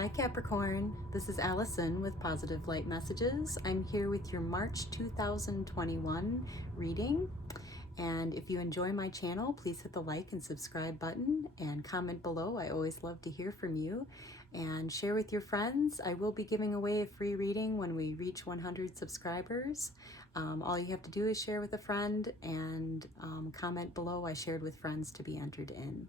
Hi Capricorn, this is Allison with Positive Light Messages. I'm here with your March 2021 reading. And if you enjoy my channel, please hit the like and subscribe button and comment below. I always love to hear from you. And share with your friends. I will be giving away a free reading when we reach 100 subscribers. All you have to do is share with a friend and comment below. I shared with friends to be entered in.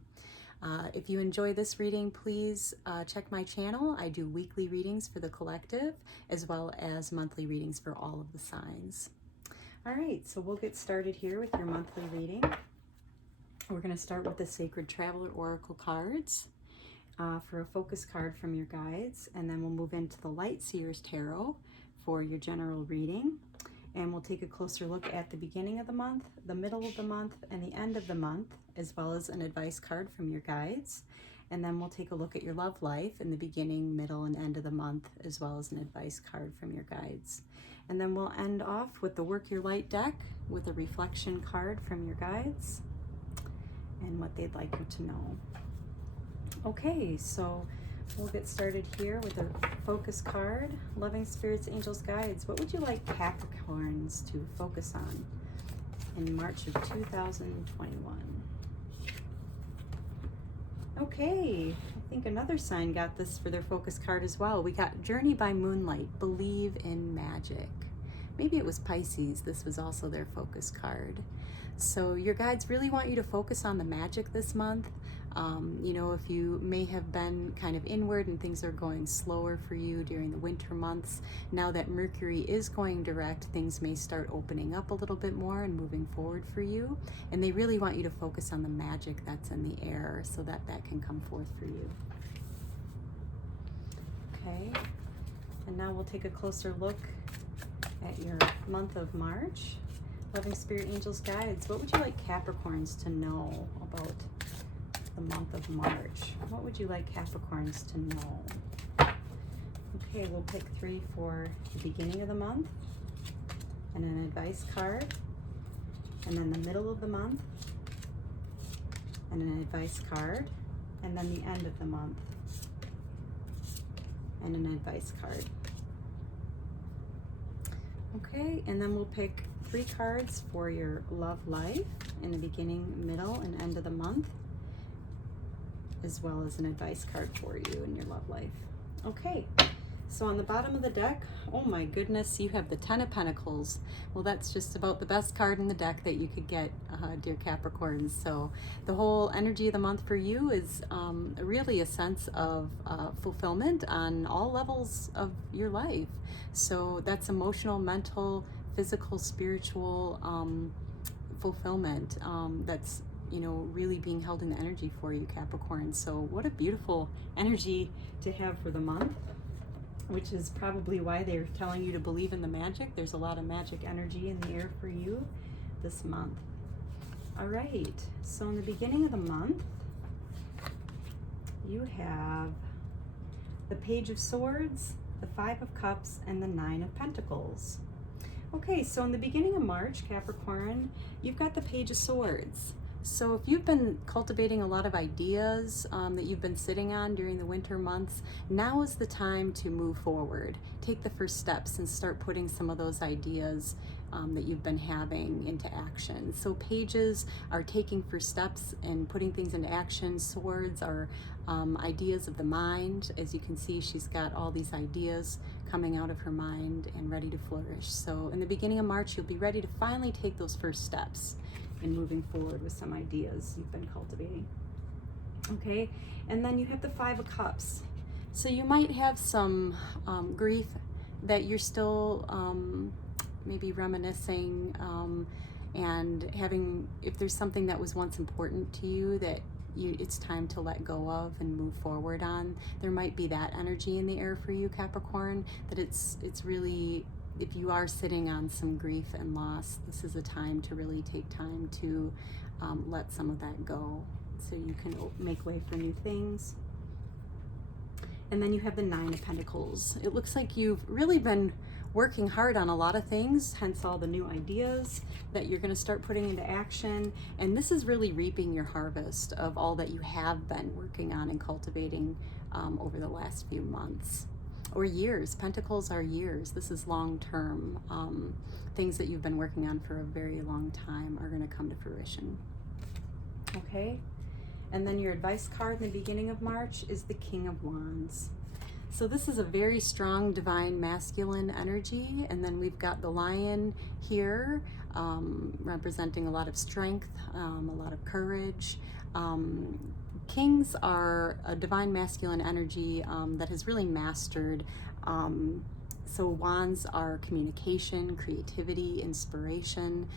If you enjoy this reading, please check my channel. I do weekly readings for the collective as well as monthly readings for all of the signs. All right, so we'll get started here with your monthly reading. We're going to start with the Sacred Traveler Oracle cards for a focus card from your guides, and then we'll move into the Light Seers Tarot for your general reading. And we'll take a closer look at the beginning of the month, the middle of the month, and the end of the month, as well as an advice card from your guides. And then we'll take a look at your love life in the beginning, middle, and end of the month, as well as an advice card from your guides. And then we'll end off with the Work Your Light deck with a reflection card from your guides and what they'd like you to know. Okay, so we'll get started here with a focus card. Loving spirits, angels, guides. What would you like Capricorns to focus on in March of 2021? Okay, I think another sign got this for their focus card as well. We got Journey by Moonlight, Believe in Magic. Maybe it was Pisces. This was also their focus card. So your guides really want you to focus on the magic this month. You know, if you may have been kind of inward and things are going slower for you during the winter months, now that Mercury is going direct, things may start opening up a little bit more and moving forward for you. And they really want you to focus on the magic that's in the air so that that can come forth for you. Okay, and now we'll take a closer look at your month of March. Loving spirit, angels, guides. What would you like Capricorns to know about the month of March? What would you like Capricorns to know? Okay, we'll pick 3 for the beginning of the month and an advice card, and then the middle of the month and an advice card, and then the end of the month and an advice card. Okay, and then we'll pick 3 cards for your love life in the beginning, middle, and end of the month, as well as an advice card for you in your love life. Okay, so on the bottom of the deck, oh my goodness, you have the 10 of Pentacles. Well, that's just about the best card in the deck that you could get, dear Capricorns. So the whole energy of the month for you is really a sense of fulfillment on all levels of your life. So that's emotional, mental, physical, spiritual fulfillment. That's, you know, really being held in the energy for you, Capricorn. So what a beautiful energy to have for the month, which is probably why they're telling you to believe in the magic. There's a lot of magic energy in the air for you this month. All right, so in the beginning of the month, you have the Page of Swords, the 5 of Cups, and the 9 of Pentacles. Okay, so in the beginning of March, Capricorn, you've got the Page of Swords. So if you've been cultivating a lot of ideas that you've been sitting on during the winter months, now is the time to move forward. Take the first steps and start putting some of those ideas that you've been having into action. So pages are taking first steps and putting things into action. Swords are ideas of the mind. As you can see, she's got all these ideas coming out of her mind and ready to flourish. So in the beginning of March, you'll be ready to finally take those first steps in moving forward with some ideas you've been cultivating. Okay, and then you have the 5 of Cups. So you might have some grief that you're still maybe reminiscing and having, if there's something that was once important to you that it's time to let go of and move forward on. There might be that energy in the air for you, Capricorn, that it's really, if you are sitting on some grief and loss, this is a time to really take time to let some of that go so you can make way for new things. And then you have the 9 of Pentacles. It looks like you've really been working hard on a lot of things, hence all the new ideas that you're going to start putting into action. And this is really reaping your harvest of all that you have been working on and cultivating over the last few months or years. Pentacles are years. This is long-term. Things that you've been working on for a very long time are going to come to fruition. Okay? And then your advice card in the beginning of March is the King of Wands. So this is a very strong divine masculine energy. And then we've got the lion here, representing a lot of strength, a lot of courage. Kings are a divine masculine energy that has really mastered. So wands are communication, creativity, inspiration.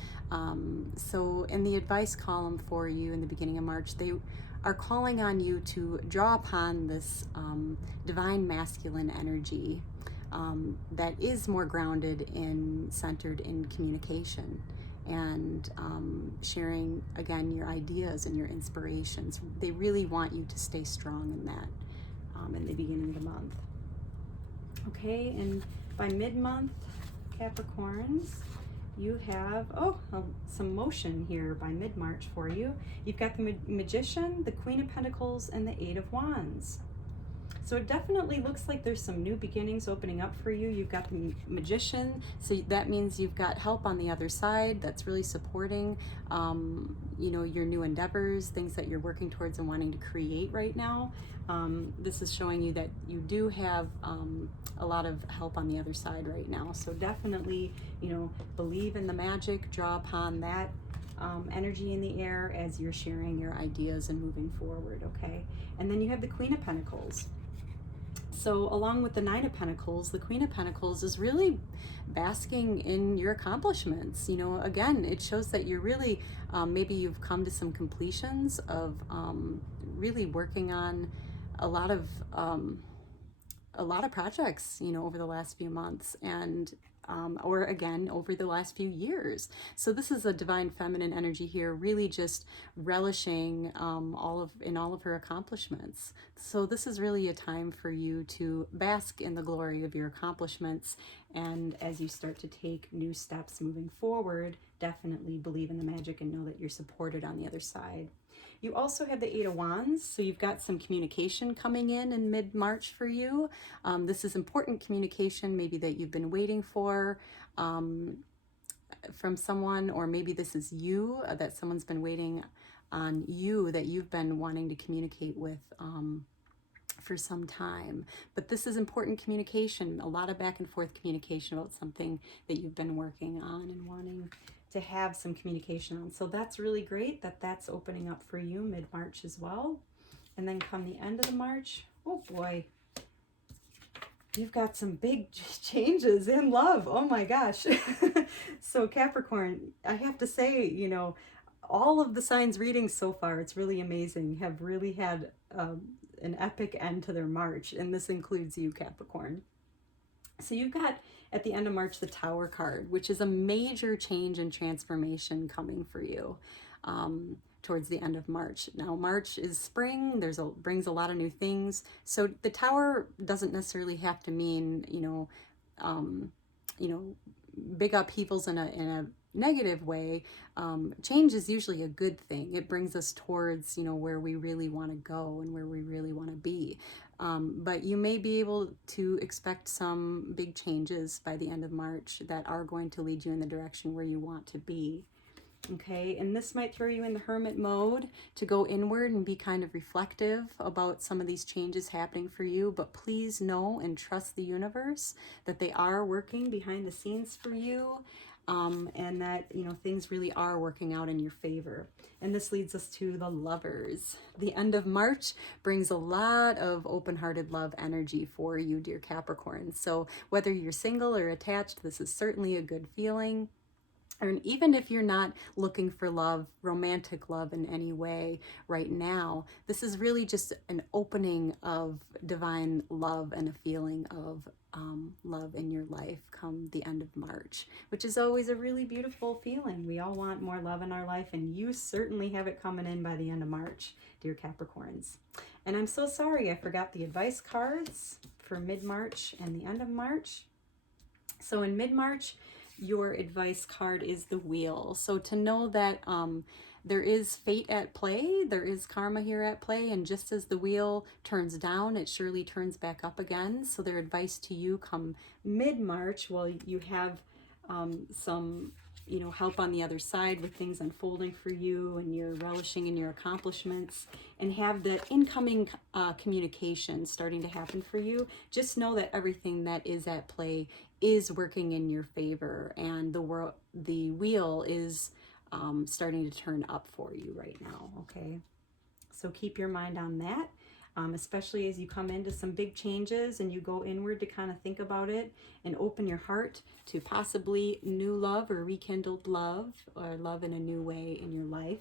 So in the advice column for you in the beginning of March, they are calling on you to draw upon this divine masculine energy that is more grounded in, centered in communication and sharing, again, your ideas and your inspirations. They really want you to stay strong in that in the beginning of the month. Okay, and by mid-month, Capricorns, you have, some motion here by mid-March for you. You've got the Magician, the Queen of Pentacles, and the Eight of Wands. So it definitely looks like there's some new beginnings opening up for you. You've got the Magician, so that means you've got help on the other side that's really supporting, you know, your new endeavors, things that you're working towards and wanting to create right now. This is showing you that you do have a lot of help on the other side right now. So definitely, you know, believe in the magic, draw upon that energy in the air as you're sharing your ideas and moving forward, okay? And then you have the Queen of Pentacles. So along with the Nine of Pentacles, the Queen of Pentacles is really basking in your accomplishments. You know, again, it shows that you're really, maybe you've come to some completions of really working on a lot of projects, you know, over the last few months and or again over the last few years. So this is a divine feminine energy here, really just relishing all of her accomplishments. So this is really a time for you to bask in the glory of your accomplishments, and as you start to take new steps moving forward, definitely believe in the magic and know that you're supported on the other side. You also have the Eight of Wands, so you've got some communication coming in mid-March for you. This is important communication, maybe that you've been waiting for from someone, or maybe this is you, that someone's been waiting on you, that you've been wanting to communicate with for some time. But this is important communication, a lot of back and forth communication about something that you've been working on and wanting to have some communication on. So that's really great that that's opening up for you mid-March as well. And then come the end of the March, oh boy, you've got some big changes in love. Oh my gosh. So Capricorn, I have to say, you know, all of the signs readings so far, it's really amazing, have really had an epic end to their March. And this includes you, Capricorn. So you've got at the end of March the Tower card, which is a major change and transformation coming for you towards the end of March. Now March is spring, brings a lot of new things. So the Tower doesn't necessarily have to mean, you know, big upheavals in a negative way. Change is usually a good thing. It brings us towards, you know, where we really want to go and where we really want to be. But you may be able to expect some big changes by the end of March that are going to lead you in the direction where you want to be. Okay, and this might throw you in the hermit mode to go inward and be kind of reflective about some of these changes happening for you. But please know and trust the universe that they are working behind the scenes for you. And that, you know, things really are working out in your favor. And this leads us to the Lovers. The end of March brings a lot of open-hearted love energy for you, dear Capricorn. So whether you're single or attached, this is certainly a good feeling. And even if you're not looking for love, romantic love in any way right now, this is really just an opening of divine love and a feeling of love in your life come the end of March, which is always a really beautiful feeling. We all want more love in our life, and you certainly have it coming in by the end of March, dear Capricorns. And I'm so sorry I forgot the advice cards for mid-March and the end of March. So in mid-March, your advice card is the Wheel. So to know that there is fate at play, there is karma here at play, and just as the wheel turns down, it surely turns back up again. So their advice to you come mid-March, while you have some help on the other side with things unfolding for you, and you're relishing in your accomplishments, and have that incoming communication starting to happen for you. Just know that everything that is at play is working in your favor, and the wheel is starting to turn up for you right now. Okay, so keep your mind on that. Especially as you come into some big changes and you go inward to kind of think about it and open your heart to possibly new love or rekindled love, or love in a new way in your life.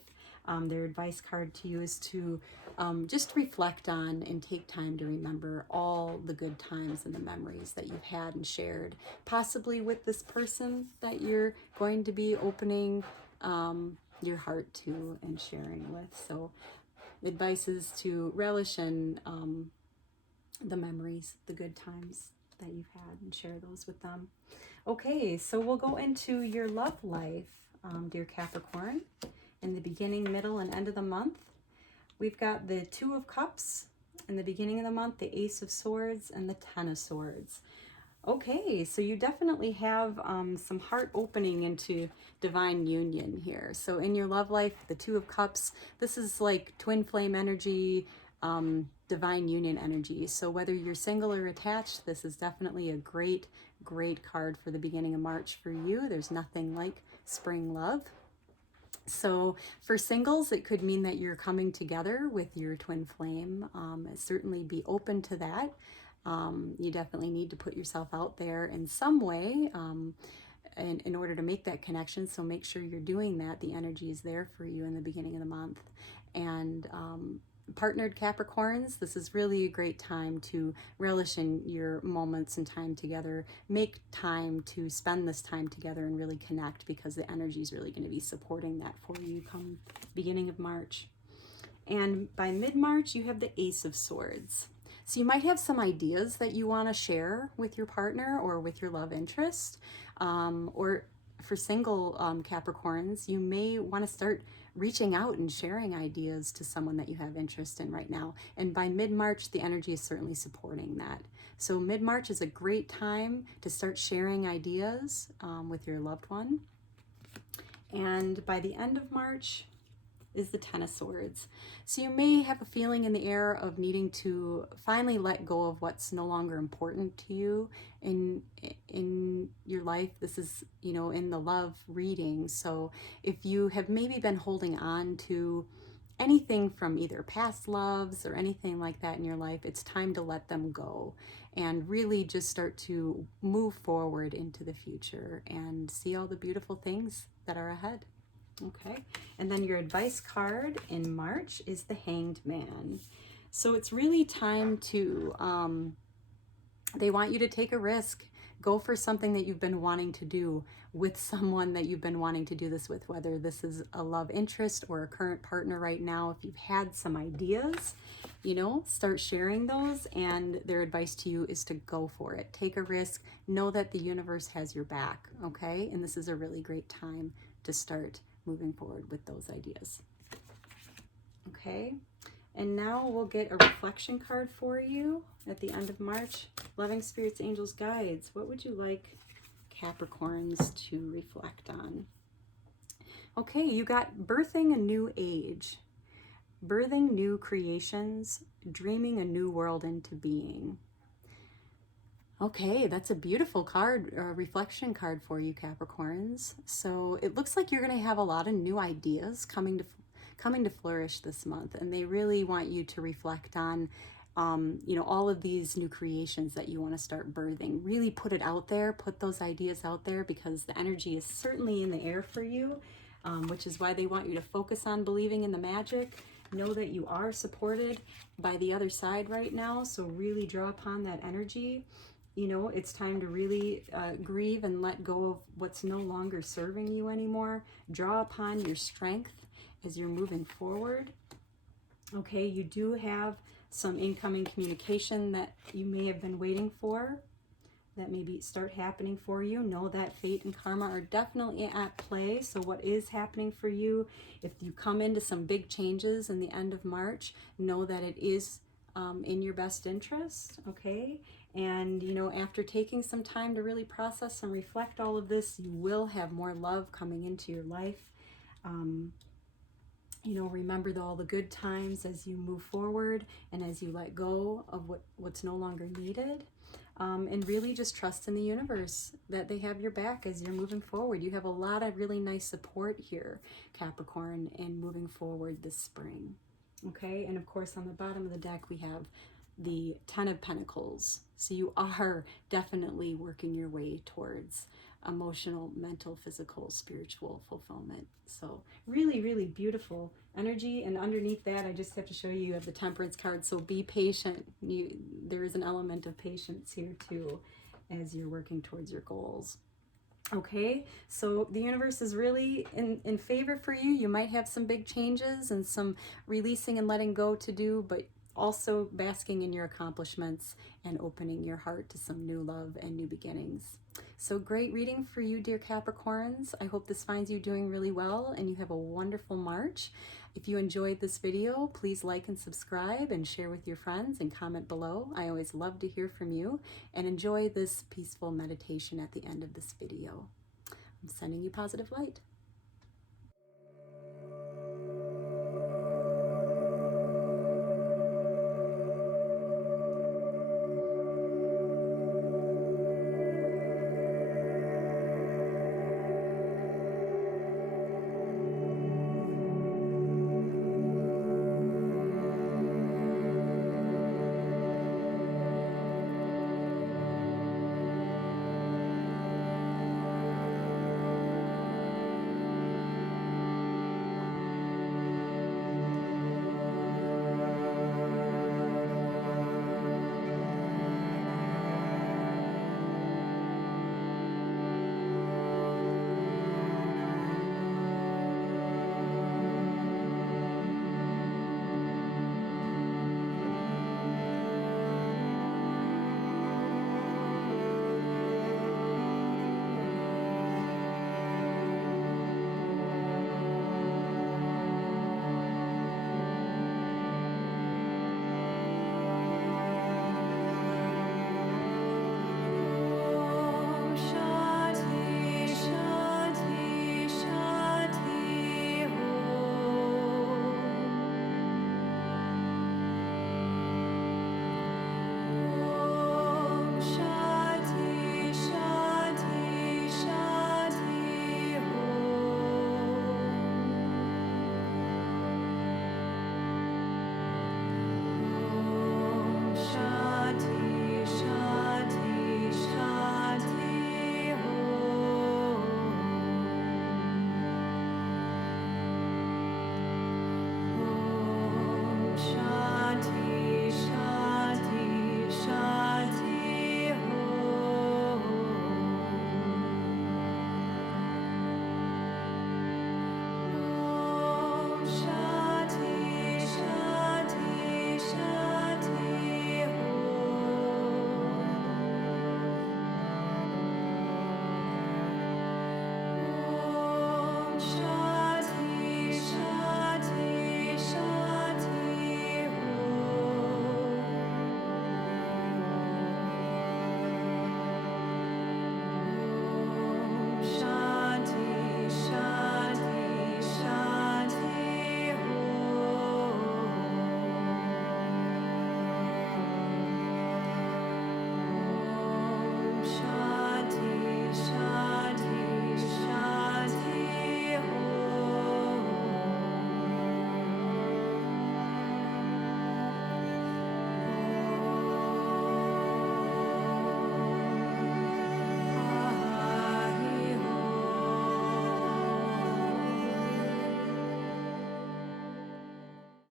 Their advice card to you is to just reflect on and take time to remember all the good times and the memories that you've had and shared, possibly with this person that you're going to be opening your heart to and sharing with. So advice is to relish in the memories, the good times that you've had, and share those with them. Okay, so we'll go into your love life, dear Capricorn. In the beginning, middle, and end of the month, we've got the Two of Cups. In the beginning of the month, the Ace of Swords and the Ten of Swords. Okay, so you definitely have some heart opening into divine union here. So in your love life, the Two of Cups, this is like twin flame energy, divine union energy. So whether you're single or attached, this is definitely a great, great card for the beginning of March for you. There's nothing like spring love. So for singles, it could mean that you're coming together with your twin flame. Certainly be open to that. You definitely need to put yourself out there in some way in order to make that connection. So make sure you're doing that. The energy is there for you in the beginning of the month. And partnered Capricorns, this is really a great time to relish in your moments and time together. Make time to spend this time together and really connect, because the energy is really going to be supporting that for you come beginning of March. And by mid-March, you have the Ace of Swords. So you might have some ideas that you want to share with your partner or with your love interest. Or for single Capricorns, you may want to start reaching out and sharing ideas to someone that you have interest in right now. And by mid-March, the energy is certainly supporting that. So mid-March is a great time to start sharing ideas with your loved one. And by the end of March is the Ten of Swords. So you may have a feeling in the air of needing to finally let go of what's no longer important to you in your life. This is, in the love reading. So if you have maybe been holding on to anything from either past loves or anything like that in your life, it's time to let them go and really just start to move forward into the future and see all the beautiful things that are ahead. Okay, and then your advice card in March is the Hanged Man. So it's really time to, they want you to take a risk. Go for something that you've been wanting to do with someone that you've been wanting to do this with, whether this is a love interest or a current partner right now. If you've had some ideas, start sharing those, and their advice to you is to go for it. Take a risk. Know that the universe has your back, okay? And this is a really great time to start moving forward with those ideas. Okay, and now we'll get a reflection card for you at the end of March. Loving spirits, angels, guides, what would you like Capricorns to reflect on? Okay, you got birthing a new age, birthing new creations, dreaming a new world into being. Okay, that's a beautiful card, reflection card for you, Capricorns. So it looks like you're going to have a lot of new ideas coming to flourish this month, and they really want you to reflect on, all of these new creations that you want to start birthing. Really put it out there, put those ideas out there, because the energy is certainly in the air for you, which is why they want you to focus on believing in the magic. Know that you are supported by the other side right now, so really draw upon that energy. It's time to really grieve and let go of what's no longer serving you anymore. Draw upon your strength as you're moving forward. Okay, you do have some incoming communication that you may have been waiting for. that maybe start happening for you. Know that fate and karma are definitely at play. So what is happening for you, if you come into some big changes in the end of March, know that it is in your best interest, okay? And, you know, after taking some time to really process and reflect all of this, you will have more love coming into your life. You know, remember all the good times as you move forward and as you let go of what's no longer needed. And really just trust in the universe that they have your back as you're moving forward. You have a lot of really nice support here, Capricorn, in moving forward this spring. Okay, and of course on the bottom of the deck we have the Ten of Pentacles. So you are definitely working your way towards emotional, mental, physical, spiritual fulfillment. So really, really beautiful energy. And underneath that, I just have to show you, you have the Temperance card. So be patient. There is an element of patience here too as you're working towards your goals. Okay, so the universe is really in favor for you. You might have some big changes and some releasing and letting go to do, but also basking in your accomplishments and opening your heart to some new love and new beginnings. So great reading for you, dear Capricorns. I hope this finds you doing really well and you have a wonderful March. If you enjoyed this video, please like and subscribe and share with your friends and comment below. I always love to hear from you, and enjoy this peaceful meditation at the end of this video. I'm sending you positive light.